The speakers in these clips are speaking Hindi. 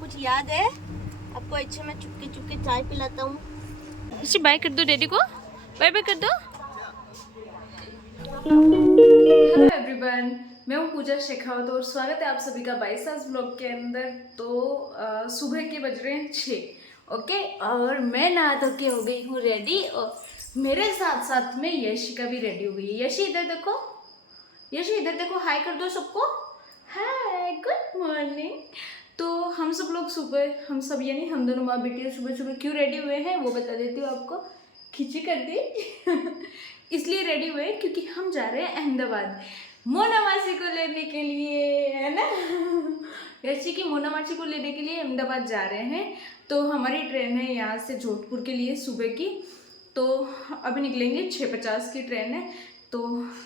कुछ याद है आपको? अच्छा मैं चुपके चुपके चाय पिलाता हूँ। इसी बाय कर दो डैडी को, बाय बाय कर दो। हेलो एवरीवन, मैं हूँ पूजा शेखावत और स्वागत है आप सभी का बाईसास ब्लॉग के अंदर। तो सुबह के बज रहे हैं 6, ओके, और मैं नहा धो के हो गई हूँ रेडी और मेरे साथ साथ में यशिका भी रेडी हो गई है। यशी इधर देखो, यशी इधर देखो, हाय कर दो सबको, हाय गुड मॉर्निंग। तो हम सब लोग सुबह, हम सब यानी हम दोनों माँ बेटी सुबह सुबह क्यों रेडी हुए हैं वो बता देती हूँ आपको। खिंची कर दी इसलिए रेडी हुए क्योंकि हम जा रहे हैं अहमदाबाद मोना मासी को लेने के लिए, है ना यशी की मोना मासी को लेने के लिए अहमदाबाद जा रहे हैं। तो हमारी ट्रेन है यहाँ से जोधपुर के लिए सुबह की, तो अभी निकलेंगे 6:50 की ट्रेन है। तो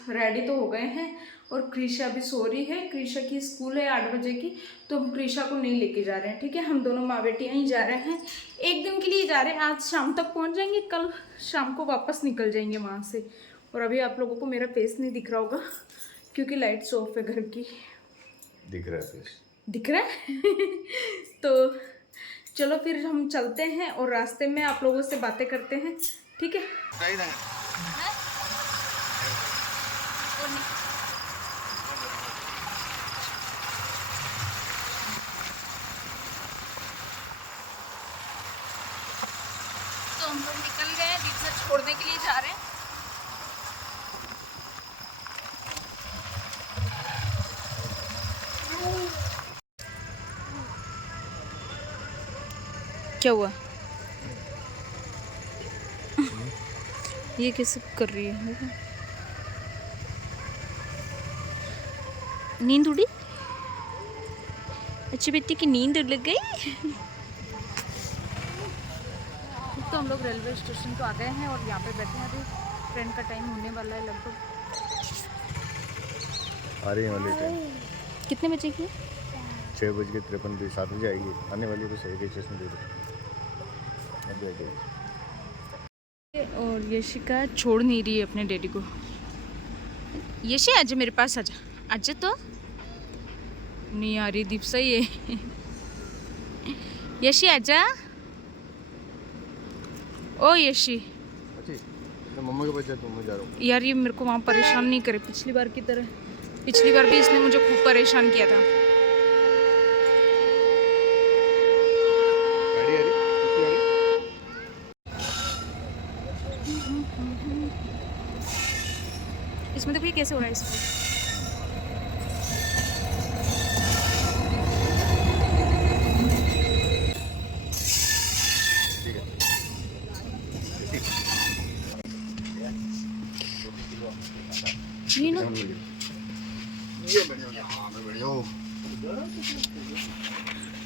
रेडी तो हो गए हैं और कृषा भी सो रही है। कृषा की स्कूल है 8 बजे की, तो हम कृषा को नहीं लेके जा रहे हैं, ठीक है। हम दोनों माँ बेटियाँ ही जा रहे हैं, एक दिन के लिए जा रहे हैं। आज शाम तक पहुँच जाएंगे, कल शाम को वापस निकल जाएंगे वहाँ से। और अभी आप लोगों को मेरा फेस नहीं दिख रहा होगा क्योंकि लाइट्स ऑफ है घर की। दिख रहा है फेस, दिख रहा है तो चलो फिर हम चलते हैं और रास्ते में आप लोगों से बातें करते हैं, ठीक है। तो हम लोग निकल गए, दीक्षा छोड़ने के लिए जा रहे हैं। क्या हुआ? ये कैसे कर रही है? नींद उड़ी? अच्छी बेटी की नींद लग गई तो हम लोग रेलवे स्टेशन तो आ गए हैं और यहाँ पे बैठे हैं। अभी ट्रेन का टाइम होने वाला है, लगभग आ रही है वाली ट्रेन। कितने बजे की? 6:53 7 बजे आएगी। आने वाली तो सही स्टेशन दे दो। और यशिका छोड़ नहीं रही है अपने डैडी को। यशी आजा मेरे पास, आजा आजा। तो नहीं आ रही दीप्सा ये यशी आजा। ओ यशी, मम्मा के पास जा, मैं जा रहा हूँ। यार ये मेरे को वहाँ परेशान नहीं करे पिछली बार की तरह। पिछली बार भी इसने मुझे खूब परेशान किया था। इसमें देखो ये कैसे हो रहा है इसमें। ये ना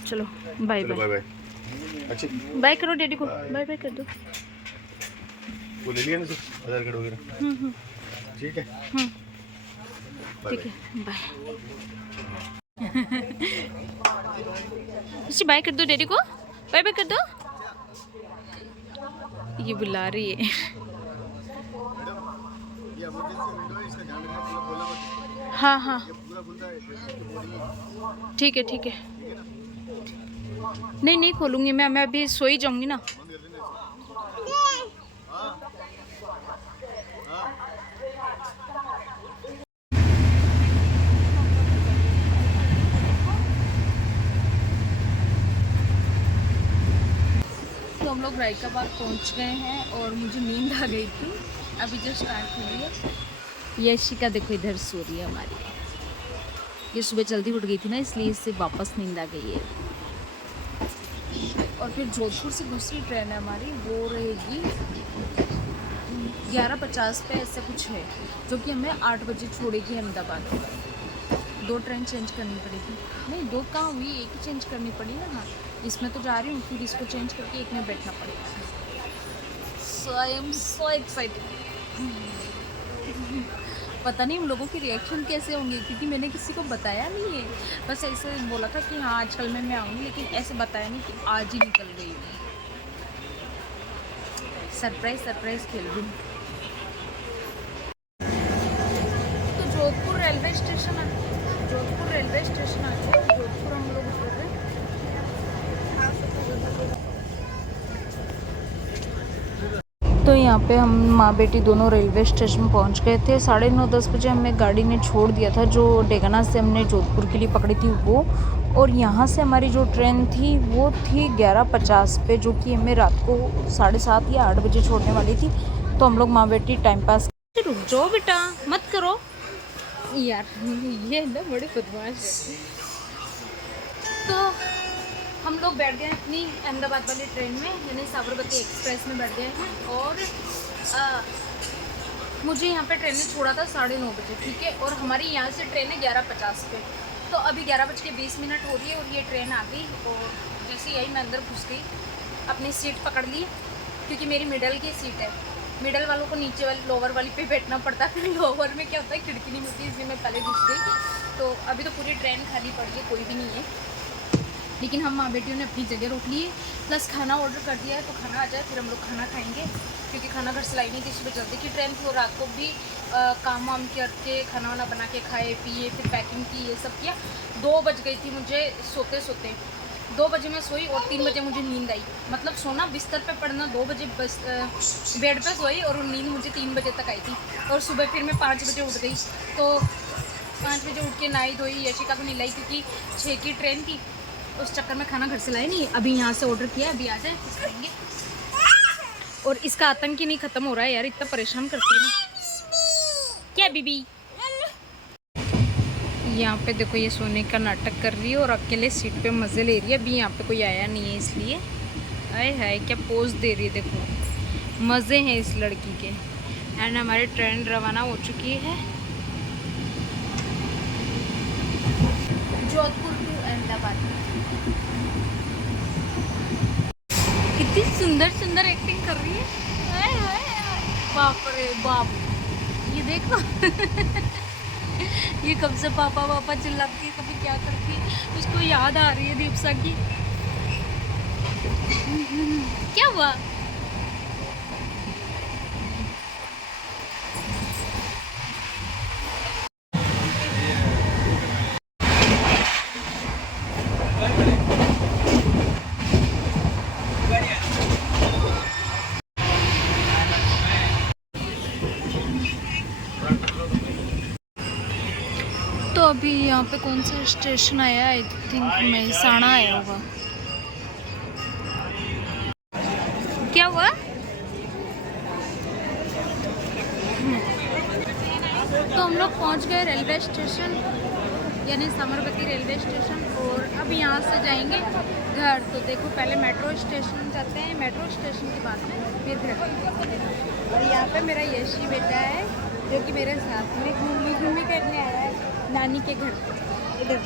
चलो बाय बाय। अच्छी बाय करो डैडी को, बाय बाय कर दो। वो ले लिया ना सब आधार कार्ड वगैरह? ठीक है, ठीक है, बाय बाय कर दो डैडी को, बाय बाय कर दो। ये बुला रही है हाँ हाँ ठीक है ठीक है। नहीं नहीं खोलूंगी मैं अभी सो ही जाऊंगी ना। तो हम लोग रायकाबाद पहुंच गए हैं और मुझे नींद आ गई थी, अभी जस्ट स्टार्ट हुई है। यशिका देखो इधर सो रही है हमारी। ये सुबह जल्दी उठ गई थी ना, इसलिए इससे वापस नींद आ गई है। और फिर जोधपुर से दूसरी ट्रेन है हमारी, वो रहेगी 11:50 पे ऐसा कुछ है, जो कि हमें 8 बजे छोड़ेगी अहमदाबाद। 2 ट्रेन चेंज करनी पड़ेगी। नहीं 2 कहाँ हुई, एक ही चेंज करनी पड़ी ना। हाँ इसमें तो जा रही हूँ, फिर इसको चेंज करके एक में बैठना पड़ेगा। सो आई एम सो एक्साइटेड। पता नहीं उन लोगों के रिएक्शन कैसे होंगे क्योंकि मैंने किसी को बताया नहीं है। बस ऐसे बोला था कि हाँ आजकल मैं आऊँगी, लेकिन ऐसे बताया नहीं कि आज ही निकल गई मैं। सरप्राइज खेल रही हूँ। तो जोधपुर रेलवे स्टेशन आ गया। जोधपुर हम लोग उतर रहे हैं। यहाँ पे हम माँ बेटी दोनों रेलवे स्टेशन पहुँच गए थे। 9:30-10 बजे हमें गाड़ी ने छोड़ दिया था, जो डेगाना से हमने जोधपुर के लिए पकड़ी थी वो। और यहाँ से हमारी जो ट्रेन थी वो थी 11:50 पे, जो कि हमें रात को 7:30 या 8 बजे छोड़ने वाली थी। तो हम लोग माँ बेटी टाइम पास। रुक जाओ बेटा, मत करो यार, ये ना बड़े बदमाश है। तो हम लोग बैठ गए अपनी अहमदाबाद वाली ट्रेन में, यानी साबरमती एक्सप्रेस में बैठ गए हैं। और मुझे यहाँ पे ट्रेन ने छोड़ा था 9:30 बजे, ठीक है। और हमारी यहाँ से ट्रेन है 11:50 पे। तो अभी 11:20 हो रही है और ये ट्रेन आ गई। और जैसे यही मैं अंदर घुस गई, अपनी सीट पकड़ ली, क्योंकि मेरी मिडल की सीट है। मिडल वालों को नीचे वाली लोअर वाली पे बैठना पड़ता है, फिर लोअर में क्या होता है खिड़की नहीं मिलती, इसलिए मैं पहले घुस गई। तो अभी तो पूरी ट्रेन खाली पड़ी है, कोई भी नहीं है। लेकिन हम माँ बेटियों ने अपनी जगह रोक ली है, प्लस खाना ऑर्डर कर दिया है। तो खाना आ जाए फिर हम लोग खाना खाएंगे, क्योंकि खाना घर से लाई नहीं थी। सुबह जल्दी की ट्रेन थी और रात को भी काम वाम करके खाना वाना बना के खाए पिए, फिर पैकिंग की, ये सब किया। 2 बज गई थी मुझे सोते सोते। 2 बजे मैं सोई और 3 बजे मुझे नींद आई। मतलब सोना बिस्तर पे पड़ना 2 बजे, बस बेड पे सोई और नींद मुझे 3 बजे तक आई थी। और सुबह फिर मैं 5 बजे उठ गई। तो 5 बजे उठ के नहाई धोई, यशिका को नहीं लाई क्योंकि 6 की ट्रेन थी। उस चक्कर में खाना घर से लाए नहीं, अभी यहाँ से ऑर्डर किया, अभी आ जाए कुछ खाएंगे। और इसका आतंक ही नहीं ख़त्म हो रहा है यार, इतना परेशान करती है ना। क्या बीबी? यहाँ पे देखो ये सोने का नाटक कर रही है और अकेले सीट पे मज़े ले रही है। अभी यहाँ पे कोई आया नहीं है इसलिए। आए हाय क्या पोज दे रही है, देखो मज़े हैं इस लड़की के। एंड हमारी ट्रेन रवाना हो चुकी है जोधपुर टू अहमदाबाद। कितनी सुंदर सुंदर एक्टिंग कर रही है, बाप रे बाप। ये देखो ये कब से पापा पापा चिल्लाती है, कभी क्या करती है। उसको याद आ रही है दीपसा की। क्या हुआ? तो अभी यहाँ पे कौन सा स्टेशन आया? आई थिंक मेहसाणा आया होगा। क्या हुआ? तो हम लोग पहुँच गए रेलवे स्टेशन, यानी साबरमती रेलवे स्टेशन। और अब यहाँ से जाएंगे घर। तो देखो पहले मेट्रो स्टेशन जाते हैं, मेट्रो स्टेशन के बाद में फिर घर। और यहाँ पे मेरा यशी बेटा है, जो कि मेरे साथ में घूमी करने आया है नानी के घर। इधर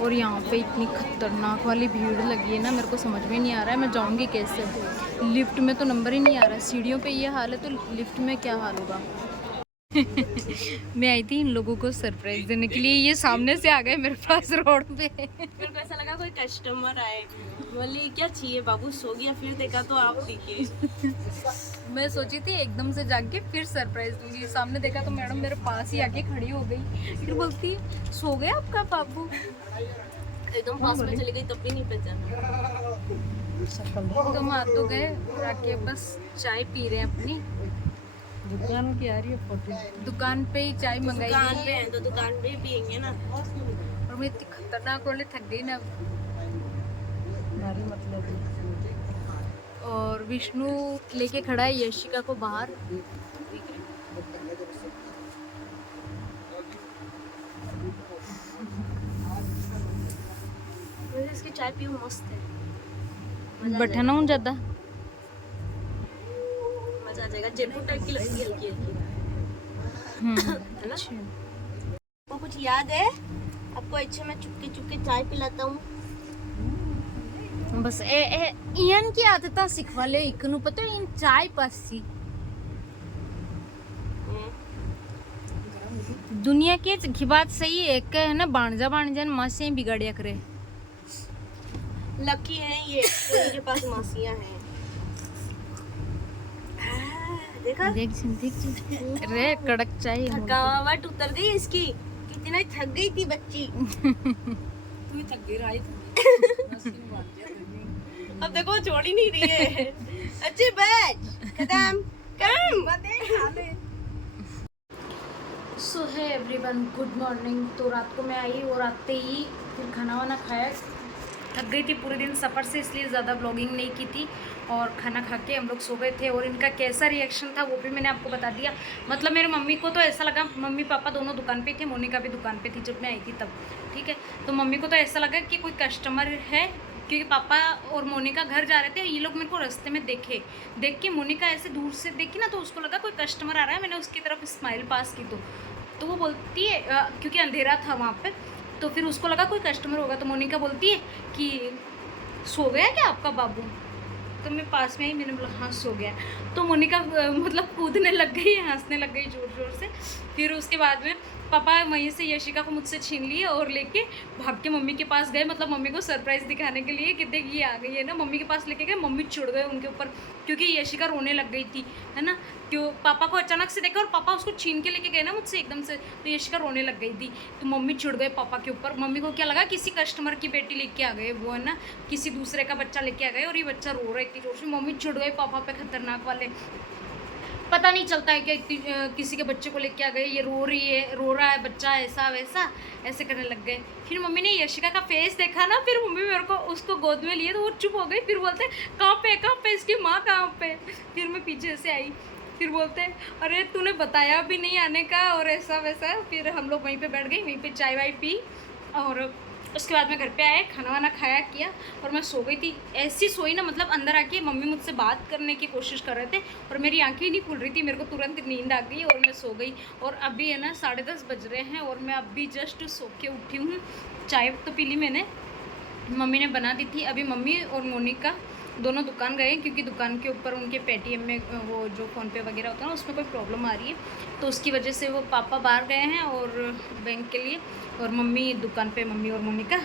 और यहाँ पे इतनी खतरनाक वाली भीड़ लगी है ना, मेरे को समझ में नहीं आ रहा है मैं जाऊँगी कैसे। लिफ्ट में तो नंबर ही नहीं आ रहा, सीढ़ियों पे ये हाल है तो लिफ्ट में क्या हाल होगा। मैं आई थी इन लोगों को सरप्राइज देने के लिए, ये सामने से आ गए मेरे पास रोड पे। मेरे को ऐसा लगा कोई कस्टमर आए, बोली क्या चाहिए बाबू, सो गया। फिर देखा तो आप दिखे। मैं सोची थी एकदम से जाके फिर सरप्राइज दूंगी, सामने देखा तो मैडम मेरे पास ही आके खड़ी हो गई। फिर बोलती सो गया आपका बाबू। एकदम पास में चली गई तब भी नहीं पहचाना। तो हम आ तो गए और आके बस चाय पी रहे हैं अपनी दुकान की। आ रही है फोटो, दुकान पे ही चाय मंगाई दुकान पे है तो दुकान पे ही पियेंगे ना। और मैं इतनी खतरनाक वाले थक गई ना मतलब। और विष्णु लेके खड़ा है यशिका को बाहर। इसकी चाय पियो मस्त है, बैठा हूँ ज्यादा मजा आ जाएगा। जयपुर टाइप की लगती है हल्की हल्की, है ना। आपको कुछ याद है? आपको अच्छे मैं चुपके चुपके चाय पिलाता हूँ। बस इन की आदत सिखवा ले इकनू पता इन चाय पासी दुनिया के बात सही है। एक है ना बाणजा माँ से बिगाड़िया करे। लकी है ये, मेरे पास मासियाँ हैं। देखा? देख रे कड़क चाय। थकावट उतर गई इसकी, कितना थक गई थी बच्ची। अब देखो छोड़ ही नहीं रही है। अच्छी बैठ कदम कम सो है एवरीवन, गुड मॉर्निंग। तो रात को मैं आई और आते ही फिर खाना वाना खाया, थक गई थी पूरे दिन सफ़र से, इसलिए ज़्यादा ब्लॉगिंग नहीं की थी। और खाना खा के हम लोग सो गए थे। और इनका कैसा रिएक्शन था वो भी मैंने आपको बता दिया। मतलब मेरे मम्मी को तो ऐसा लगा, मम्मी पापा दोनों दुकान पे थे, मोनिका भी दुकान पे थी जब मैं आई थी तब, ठीक है। तो मम्मी को तो ऐसा लगा कि कोई कस्टमर है, क्योंकि पापा और मोनिका घर जा रहे थे। ये लोग मेरे को रास्ते में देख के मोनिका ऐसे दूर से देखी ना, तो उसको लगा कोई कस्टमर आ रहा है। मैंने उसकी तरफ स्माइल पास की तो वो बोलती है, क्योंकि अंधेरा था वहाँ पे, तो फिर उसको लगा कोई कस्टमर होगा। तो मोनिका बोलती है कि सो गया क्या आपका बाबू? तो मैं पास में आई, मैंने बोला हाँ सो गया। तो मोनिका मतलब कूदने लग गई, हंसने लग गई ज़ोर ज़ोर से। फिर उसके बाद में पापा वहीं से यशिका को मुझसे छीन लिए और लेके भाग के मम्मी के पास गए। मतलब मम्मी को सरप्राइज़ दिखाने के लिए कि देख ये आ गई है ना, मम्मी के पास लेके गए। मम्मी चिढ़ गए उनके ऊपर, क्योंकि यशिका रोने लग गई थी, है ना। क्यों पापा को अचानक से देखा और पापा उसको छीन के लेके गए ना मुझसे एकदम से, तो यशिका रोने लग गई थी। तो मम्मी चिढ़ गए पापा के ऊपर। मम्मी को क्या लगा किसी कस्टमर की बेटी लेके आ गए वो, है ना, किसी दूसरे का बच्चा लेके आ गए। और ये बच्चा रो रहा है इतनी जोर से। मम्मी चिढ़ गए पापा पे, खतरनाक वाले। पता नहीं चलता है कि किसी के बच्चे को लेके आ गए, ये रो रहा है बच्चा, ऐसा वैसा ऐसे करने लग गए। फिर मम्मी ने यशिका का फेस देखा ना, फिर मम्मी मेरे को उसको गोद में लिए तो वो चुप हो गई। फिर बोलते कहाँ पे इसकी माँ कहाँ पे? फिर मैं पीछे से आई, फिर बोलते अरे तूने बताया भी नहीं आने का और ऐसा वैसा। फिर हम लोग वहीं पे बैठ गए, वहीं पे चाय वाय पी और उसके बाद मैं घर पे आया, खाना वाना खाया किया और मैं सो गई थी। ऐसी सोई ना, मतलब अंदर आके मम्मी मुझसे बात करने की कोशिश कर रहे थे और मेरी आंखें ही नहीं खुल रही थी। मेरे को तुरंत नींद आ गई और मैं सो गई। और अभी है ना 10:30 बज रहे हैं और मैं अभी जस्ट सो के उठी हूँ। चाय तो पी ली मैंने, मम्मी ने बना दी थी। अभी मम्मी और मोनिका दोनों दुकान गए, क्योंकि दुकान के ऊपर उनके पेटीएम में वो जो फ़ोनपे वगैरह होता है ना, उसमें कोई प्रॉब्लम आ रही है, तो उसकी वजह से वो पापा बाहर गए हैं और बैंक के लिए, और मम्मी दुकान पे, मम्मी और मोनिका।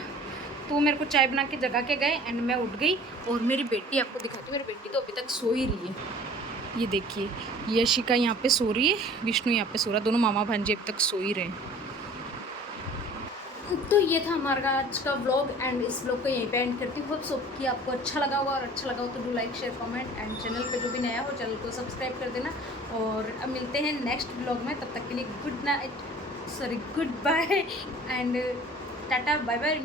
तो मेरे को चाय बना के जगा के गए एंड मैं उठ गई। और मेरी बेटी आपको दिखाती हूँ, मेरी बेटी तो अभी तक सो ही रही है। ये देखिए, यशिका यहाँ पे सो रही है, विष्णु यहाँ पे सो रहा है, दोनों मामा भांजे अभी तक सो ही रहे हैं। तो ये था हमारा आज का व्लॉग एंड इस व्लॉग को यहीं पे एंड करती हूँ। होप सो कि आपको अच्छा लगा होगा, और अच्छा लगा हो तो do like share comment and channel पे जो भी नया हो चैनल को सब्सक्राइब कर देना। और अब मिलते हैं नेक्स्ट व्लॉग में, तब तक के लिए goodbye and tata bye bye.